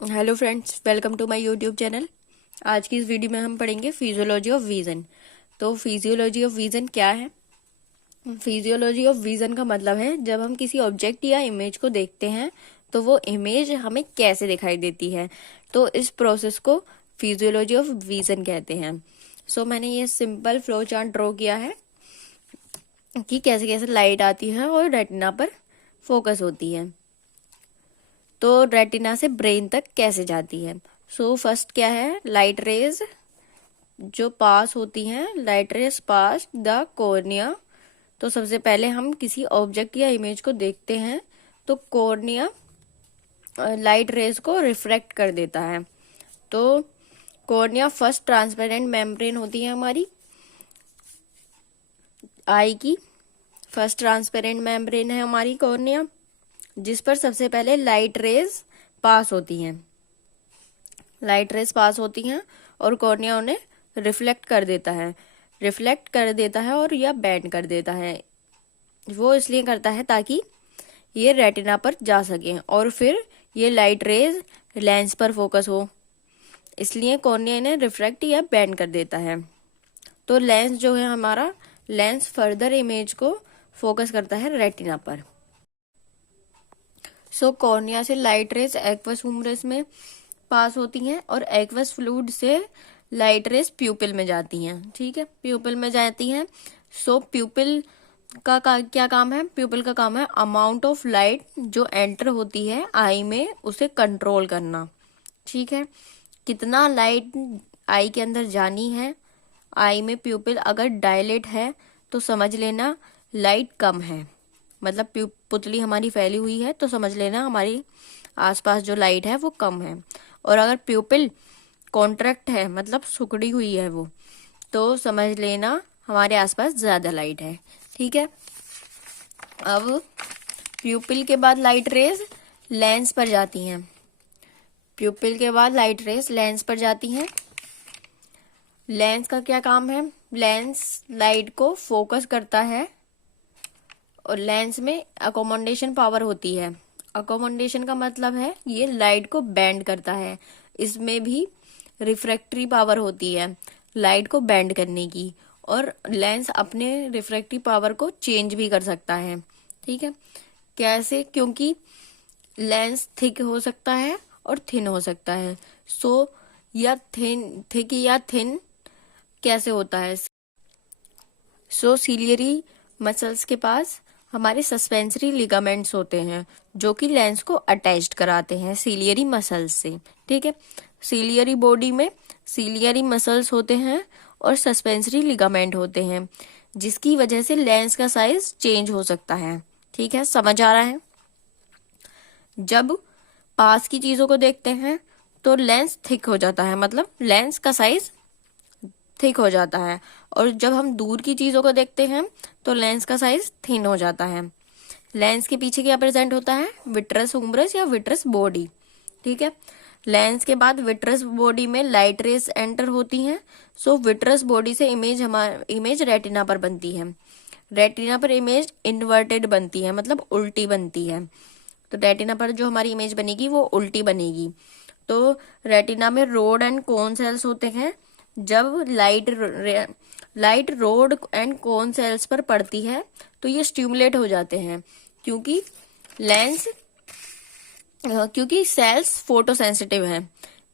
Hello friends, welcome to my YouTube channel. आज की इस वीडियो में हम पढ़ेंगे फिजियोलॉजी ऑफ विजन। तो फिजियोलॉजी ऑफ विजन क्या है? फिजियोलॉजी ऑफ विजन का मतलब है जब हम किसी ऑब्जेक्ट या इमेज को देखते हैं तो वो इमेज हमें कैसे दिखाई देती है। तो इस प्रोसेस को फिजियोलॉजी ऑफ विजन कहते हैं। मैंने ये सिंपल फ्लो चार्ट ड्रॉ किया है कि कैसे कैसे लाइट आती है और रेटिना पर फोकस होती है। तो रेटिना से ब्रेन तक कैसे जाती है। फर्स्ट क्या है, लाइट रेज जो पास होती हैं, light rays pass the cornea. तो सबसे पहले हम किसी ऑब्जेक्ट या इमेज को देखते हैं तो कॉर्निया लाइट रेज को रिफ्रैक्ट कर देता है। तो कॉर्निया फर्स्ट ट्रांसपेरेंट मेम्ब्रेन होती है हमारी आई की। फर्स्ट ट्रांसपेरेंट मेम्ब्रेन है हमारी कॉर्निया, जिस पर सबसे पहले लाइट रेज पास होती हैं। लाइट रेज पास होती हैं और कॉर्निया उन्हें रिफ्लेक्ट कर देता है और या बैंड कर देता है। वो इसलिए करता है ताकि ये रेटिना पर जा सके और फिर ये लाइट रेज लेंस पर फोकस हो, इसलिए कॉर्निया इन्हें रिफ्रैक्ट या बैंड कर देता है। तो लेंस जो है हमारा, लेंस फर्दर इमेज को फोकस करता है रेटिना पर। कॉर्निया से लाइट रेज एक्वस ह्यूमरस में पास होती हैं और एक्वस फ्लूइड से लाइट रेज प्यूपिल में जाती हैं। ठीक है, प्यूपिल में जाती हैं। प्यूपिल का क्या काम है? प्यूपिल का काम है अमाउंट ऑफ लाइट जो एंटर होती है आई में उसे कंट्रोल करना। ठीक है, कितना लाइट आई के अंदर जानी है। आई में प्यूपिल अगर डायलेट है तो समझ लेना लाइट कम है, मतलब पुतली हमारी फैली हुई है तो समझ लेना हमारी आसपास जो लाइट है वो कम है। और अगर प्यूपिल कॉन्ट्रैक्ट है, मतलब सुकड़ी हुई है वो, तो समझ लेना हमारे आसपास ज्यादा लाइट है। ठीक है, अब प्यूपिल के बाद लाइट रेज लेंस पर जाती हैं। प्यूपिल के बाद लाइट रेज लेंस पर जाती हैं। लेंस का क्या काम है? लेंस लाइट को फोकस करता है और लेंस में अकोमोडेशन पावर होती है। अकोमोडेशन का मतलब है ये लाइट को बेंड करता है। इसमें भी रिफ्रैक्टरी पावर होती है लाइट को बेंड करने की, और लेंस अपने रिफ्रैक्टरी पावर को चेंज भी कर सकता है। ठीक है, कैसे? क्योंकि लेंस थिक हो सकता है और थिन हो सकता है। या थिक या थिन कैसे होता है? सीलियरी मसल्स के पास हमारे सस्पेंसरी लिगामेंट्स होते हैं जो कि लेंस को अटैच्ड कराते हैं सीलियरी मसल्स से। ठीक है, सीलियरी बॉडी में सीलियरी मसल्स होते हैं और सस्पेंसरी लिगामेंट होते हैं, जिसकी वजह से लेंस का साइज चेंज हो सकता है। ठीक है, समझ आ रहा है? जब पास की चीजों को देखते हैं तो लेंस थिक हो जाता है, मतलब लेंस का साइज थिक हो जाता है, और जब हम दूर की चीजों को देखते हैं तो लेंस का साइज थिन हो जाता है। लेंस के पीछे क्या प्रेजेंट होता है? विट्रस ह्यूमरस या विट्रस बॉडी। ठीक है, लेंस के बाद विट्रस बॉडी में लाइट रेज एंटर होती हैं। विट्रस बॉडी से इमेज रेटिना पर बनती है। रेटिना पर इमेज इन्वर्टेड बनती है, मतलब उल्टी बनती है। तो रेटिना पर जो हमारी इमेज बनेगी वो उल्टी बनेगी। तो रेटिना में रोड एंड कोन सेल्स होते हैं। जब light road and cone cells पर पड़ती है तो ये स्टिमुलेट हो जाते हैं, क्योंकि सेल्स फोटो सेंसिटिव हैं।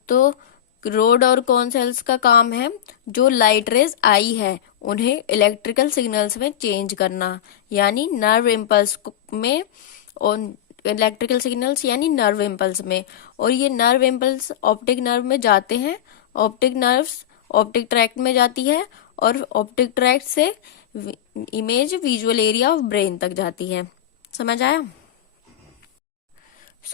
तो रोड और कोन सेल्स का काम है जो लाइट रेज आई है उन्हें इलेक्ट्रिकल सिग्नल्स में चेंज करना, यानी नर्व इम्पल्स में, और इलेक्ट्रिकल सिग्नल्स यानी नर्व इम्पल्स में। और ये नर्व इम्पल्स ऑप्टिक नर्व में जाते हैं। ऑप्टिक नर्व्स ऑप्टिक ट्रैक्ट में जाती है और ऑप्टिक ट्रैक्ट से image visual area of brain तक जाती है। समझ आया?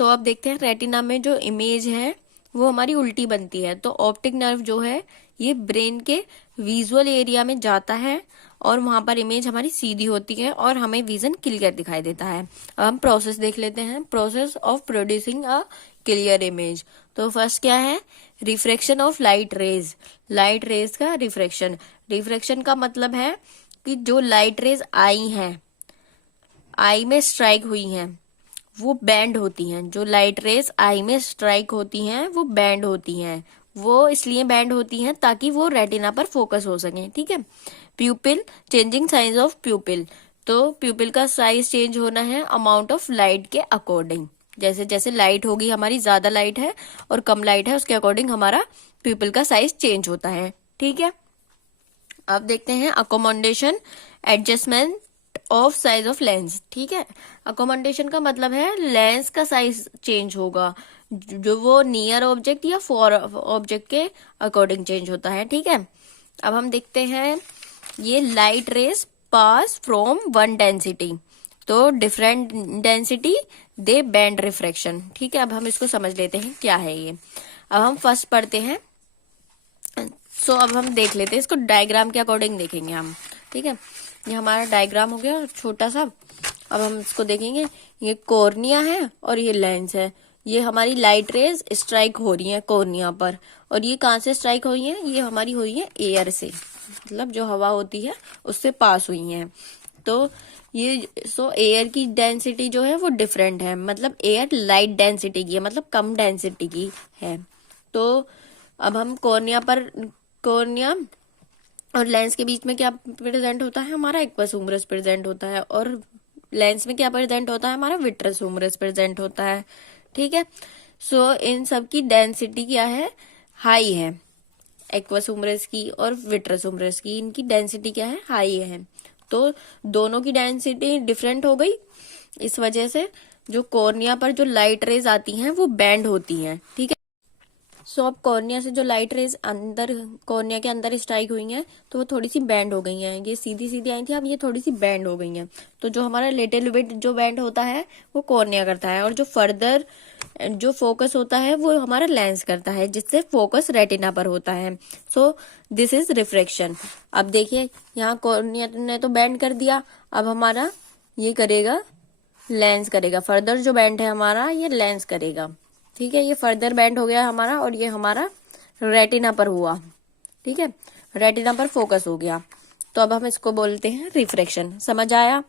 अब देखते हैं रेटिना में जो इमेज है वो हमारी उल्टी बनती है। तो ऑप्टिक नर्व जो है ये ब्रेन के विजुअल एरिया में जाता है और वहां पर इमेज हमारी सीधी होती है और हमें विजन क्लियर दिखाई देता है। अब हम प्रोसेस देख लेते हैं, process of producing a clear image. तो फर्स्ट क्या है? Refraction of light rays. Light rays का रिफ्रैक्शन। रिफ्रैक्शन का मतलब है कि जो लाइट रेज आई हैं, आई में स्ट्राइक हुई हैं, वो बैंड होती हैं। जो लाइट रेज आई में स्ट्राइक होती हैं वो बैंड होती हैं। वो इसलिए बैंड होती हैं ताकि वो रेटिना पर फोकस हो सके, ठीक है। प्यूपिल, चेंजिंग साइज ऑफ प्यूपिल। तो प्यूपिल का साइज चेंज होना है अमाउंट ऑफ लाइट के अकॉर्डिंग। जैसे जैसे लाइट होगी, हमारी ज्यादा लाइट है और कम लाइट है, उसके अकॉर्डिंग हमारा प्यूपिल का साइज चेंज होता है, ठीक है। अब देखते हैं accommodation, adjustment of size of lens, ठीक है। अकोमोडेशन का मतलब है लेंस का साइज चेंज होगा, जो वो नियर ऑब्जेक्ट या फॉर ऑब्जेक्ट के अकॉर्डिंग चेंज होता है, ठीक है। अब हम देखते हैं ये light rays pass from one density, तो डिफरेंट डेंसिटी दे बैंड रिफ्रैक्शन, ठीक है। अब हम इसको समझ लेते हैं क्या है ये। अब हम फर्स्ट पढ़ते हैं। अब हम देख लेते हैं इसको, डायग्राम के अकॉर्डिंग देखेंगे हम, ठीक है। ये हमारा डायग्राम हो गया छोटा सा। अब हम इसको देखेंगे, ये कॉर्निया है और ये लेंस है। ये हमारी लाइट रेज स्ट्राइक हो रही है कॉर्निया पर, और ये कहाँ से स्ट्राइक हुई है? ये हमारी हुई है एयर से, मतलब जो हवा होती है उससे पास हुई है। तो ये एयर की डेंसिटी जो है वो डिफरेंट है, मतलब एयर लाइट डेंसिटी की है, मतलब कम डेंसिटी की है। तो अब हम कॉर्निया और लेंस के बीच में क्या प्रेजेंट होता है? हमारा एक्वस ह्यूमरस प्रेजेंट होता है, और लेंस में क्या प्रेजेंट होता है? हमारा विट्रस ह्यूमरस प्रेजेंट होता है, ठीक है। इन सब की डेंसिटी क्या है? हाई है। एक्वस ह्यूमरस की और विट्रस ह्यूमरस की, इनकी डेंसिटी क्या है? हाई है। तो दोनों की डेंसिटी डिफरेंट हो गई, इस वजह से जो कॉर्निया पर जो लाइट रेज आती हैं वो बैंड होती हैं, ठीक है। अब कॉर्निया से जो लाइट रेज अंदर कॉर्निया के अंदर स्ट्राइक हुई हैं तो वो थोड़ी सी बैंड हो गई हैं। ये सीधी सीधी आई थी, अब ये थोड़ी सी बैंड हो गई हैं। तो जो हमारा लिटिल बिट जो बैंड होता है वो कॉर्निया करता है, और जो फर्दर जो फोकस होता है वो हमारा लेंस करता है, जिससे फोकस रेटिना पर होता है। This is refraction. अब देखिए यहाँ कॉर्निया ने तो बैंड कर दिया, अब हमारा ये करेगा लेंस करेगा। फर्दर जो बैंड है हमारा ये लेंस करेगा, ठीक है। ये फर्दर बैंड हो गया हमारा, और ये हमारा रेटिना पर हुआ, ठीक है। रेटिना पर फोकस हो गया, तो अब हम इसको बोलते हैं रिफ्रैक्शन। समझ आया?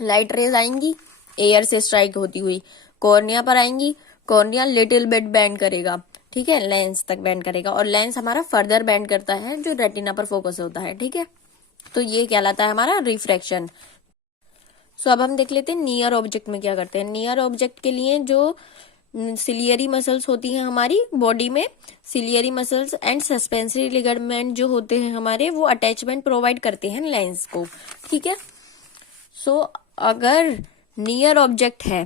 लाइट रेज आएंगी एयर से स्ट्राइक होती हुई, कॉर्निया पर आएंगी, कॉर्निया लिटिल बिट बैंड करेगा, ठीक है, लेंस तक बैंड करेगा, और लेंस हमारा फर्दर बैंड करता है जो रेटिना पर फोकस होता है, ठीक है। तो ये कहलाता है हमारा रिफ्रैक्शन। अब हम देख लेते हैं नियर ऑब्जेक्ट में क्या करते हैं। नियर ऑब्जेक्ट के लिए जो सिलियरी मसल्स होती हैं हमारी बॉडी में, ciliary muscles and suspensory ligament जो होते हैं हमारे, वो अटैचमेंट प्रोवाइड करते हैं लेंस को, ठीक है। अगर नियर ऑब्जेक्ट है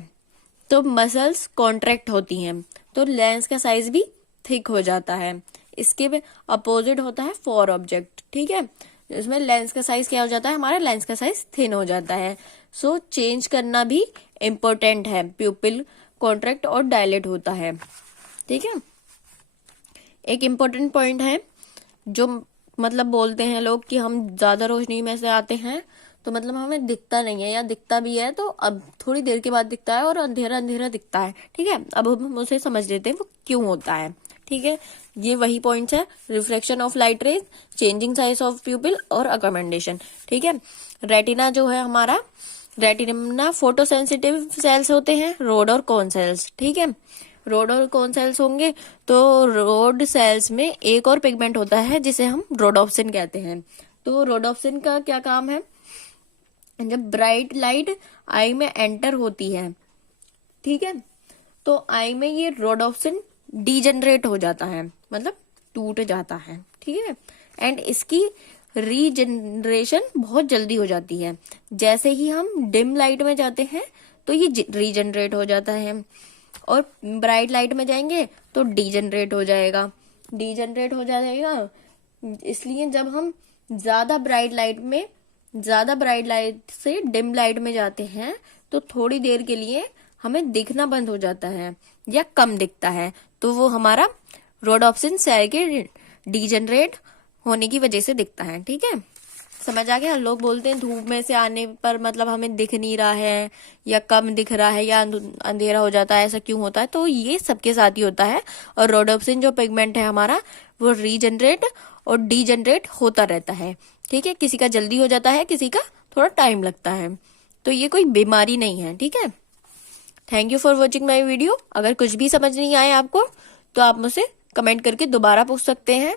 तो मसल्स कॉन्ट्रैक्ट होती हैं, तो लेंस का साइज भी थिक हो जाता है। इसके अपोजिट होता है फॉर ऑब्जेक्ट, ठीक है। इसमें लेंस का साइज क्या हो जाता है? हमारा लेंस का साइज थिन हो जाता है। चेंज करना भी इम्पोर्टेंट है, प्यूपिल कॉन्ट्रैक्ट और डायलेट होता है, ठीक है। एक इम्पोर्टेंट पॉइंट है जो मतलब बोलते हैं लोग कि हम ज्यादा रोशनी में से आते हैं तो मतलब हमें दिखता नहीं है, या दिखता भी है तो अब थोड़ी देर के बाद दिखता है और अंधेरा अंधेरा दिखता है, ठीक है। अब हम उसे समझ लेते हैं वो क्यों होता है, ठीक है। ये वही पॉइंट्स है, reflection of light rays, changing size of प्यूपिल और अकोमोडेशन, ठीक है। रेटिना जो है हमारा, रेटिना फोटोसेंसिटिव सेल्स होते हैं, रोड और कोन सेल्स, ठीक है। रोड और कोन सेल्स होंगे तो रोड सेल्स में एक और पिगमेंट होता है जिसे हम रोडोप्सिन कहते हैं। तो रोडोप्सिन का क्या काम है? जब ब्राइट लाइट आई में एंटर होती है, ठीक है, तो आई में ये रोडोप्सिन डीजनरेट हो जाता है, मतलब टूट जाता है, ठीक है। एंड इसकी रीजनरेशन बहुत जल्दी हो जाती है। जैसे ही हम डिम लाइट में जाते हैं तो ये रीजनरेट हो जाता है, और ब्राइट लाइट में जाएंगे तो डीजनरेट हो जाएगा, डीजनरेट हो जाएगा। इसलिए जब हम ज्यादा ब्राइट लाइट से डिम लाइट में जाते हैं तो थोड़ी देर के लिए हमें दिखना बंद हो जाता है या कम दिखता है, तो वो हमारा रोडोप्सिन सेल के डीजनरेट होने की वजह से दिखता है, ठीक है। समझ आ गया? लोग बोलते हैं धूप में से आने पर मतलब हमें दिख नहीं रहा है, या कम दिख रहा है, या अंधेरा हो जाता है, ऐसा क्यों होता है? तो ये सबके साथ ही होता है, और रोडोप्सिन जो पिगमेंट है हमारा वो रीजनरेट और डीजनरेट होता रहता है, ठीक है। किसी का जल्दी हो जाता है, किसी का थोड़ा टाइम लगता है, तो ये कोई बीमारी नहीं है, ठीक है। Thank you for watching my video. अगर कुछ भी समझ नहीं आए आपको तो आप मुझसे कमेंट करके दोबारा पूछ सकते हैं।